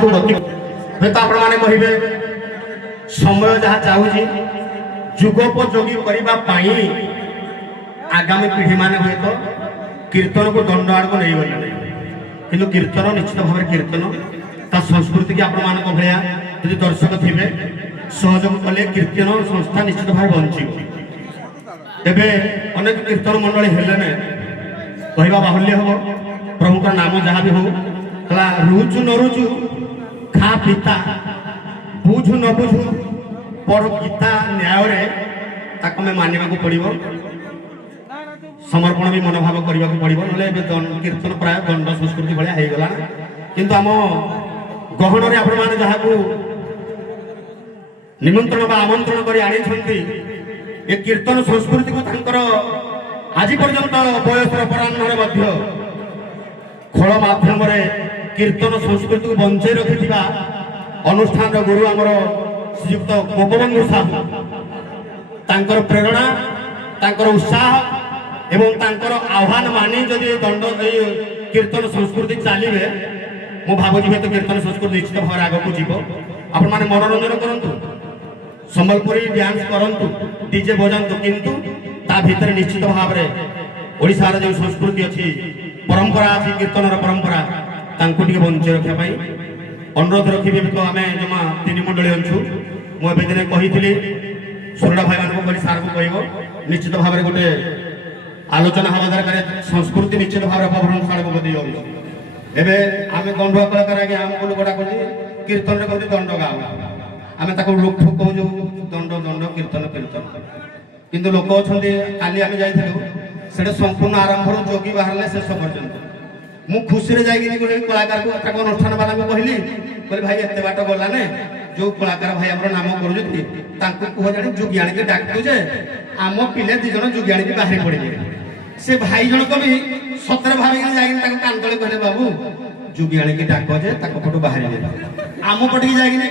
को गति हुए तो आपण मैंने कहे समय जहाँ चाहूँ जुगोपयोगी करने आगामी पीढ़ी मैंने हुए तो कीर्तन को दंड आड़ को नहीं गले कि कीर्तन निश्चित भाव कीर्तन ता संस्कृति की आपण मान भाया यदि दर्शक थे सहयोग कले कीर्तन संस्था निश्चित भाव बंचीब एवं अनेक कीर्तन मंडली हेले कहवा बाहुल्य हम प्रभु का नाम जहाँ भी हो रुचु न रुचु खा पिता बुझु न बुझु पढ़ गीता न्याय ताक मानवा पड़ो समर्पण भी मनोभाव करने को पड़ो ना कीर्तन प्राय दंड संस्कृति भाया होगला किंतु आम गहन आपण मैंने जहाँ को निमंत्रण बा आमंत्रण कर आनी ए कीर्तन संस्कृति को आज पर्यंत बयसर अपराह्न खल माध्यम कीर्तन संस्कृति को बंचाई रखि अनुष्ठान गुरु आमर श्रीयुक्त गोपबंधु साहू तांकर प्रेरणा तांकर उत्साह एवं तांकर आह्वान मानी जदि दंड कीर्तन संस्कृति चलिए मु भावुची तो कीर्तन संस्कृति निश्चित भाव आग को जीव आपण मैंने मनोरंजन करूँ संबलपुरी डांस करूँ डीजे बजातु किंतु ता भितर निश्चित भाव में ओडिशार जो संस्कृति अच्छी परंपरा अच्छी कीर्तन परंपरा तांको टिके बंचाई रखापी अनुरोध रखी तो आम जमा तीन मंडली अच्छु मुझे दिने कही सुरड़ा भाई मान को सार को कह निश्चित भाव में गोटे आलोचना हवा दरकार संस्कृति निश्चित भाव में अपभ्रंशाण को बदल एवं आम दंड कलाकार आगे आम को गोटा कर कीर्तन कहते दंड गाँव आम रोक ठोक कहूँ दंड दंड कीर्तन कीर्तन किंतु लोक अच्छा काली आम जाइए संपूर्ण आरंभ जोगी बाहर शेष पर्यंत मु खुशी जाइए कलाकार को अनुष्ठान वाला को कहली कहली भाई एत बाट गलाने जो कलाकार भाई आम नाम कर कह जाने जुगियाणी के डाक जे आम पिले दिज जुगियाणी की बाहरी पड़े से भाई जनक भी सतर भाव जाए कान तले कहले बाबू जुगियाणी की डाक जे पटू बाहरी आम पटे जाए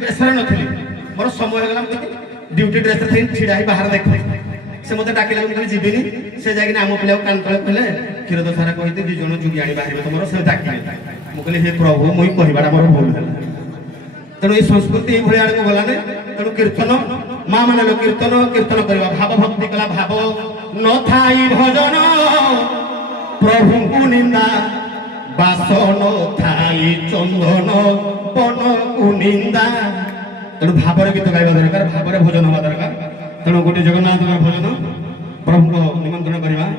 बेसर नी मोर समय होगा ड्यूटी ड्रेस छिड़ा बाहर देख से मत डाकिला मुझे जीविनी से जाए आम पिला कान तले कहले क्षीर दशहरा कहते दुई जन जुगियाणी बाहर तुम से डाकिले मुझे हे प्रभु मुई कहवाटा मोर भूल है तेणु ये संस्कृति ये आड़ को गलाने तेणु कीर्तन माँ मान कीर्तन कीर्तन करवा भाव भक्ति कला भाव न थाई भजन प्रभु को निंदा बास न थाई चंदन पन को निंदा तेणु भाव गीत गाइबा दरकार भाव भजन हवा दरकार तेणु गोटे जगन्नाथ भजन प्रभु को निमंत्रण करवा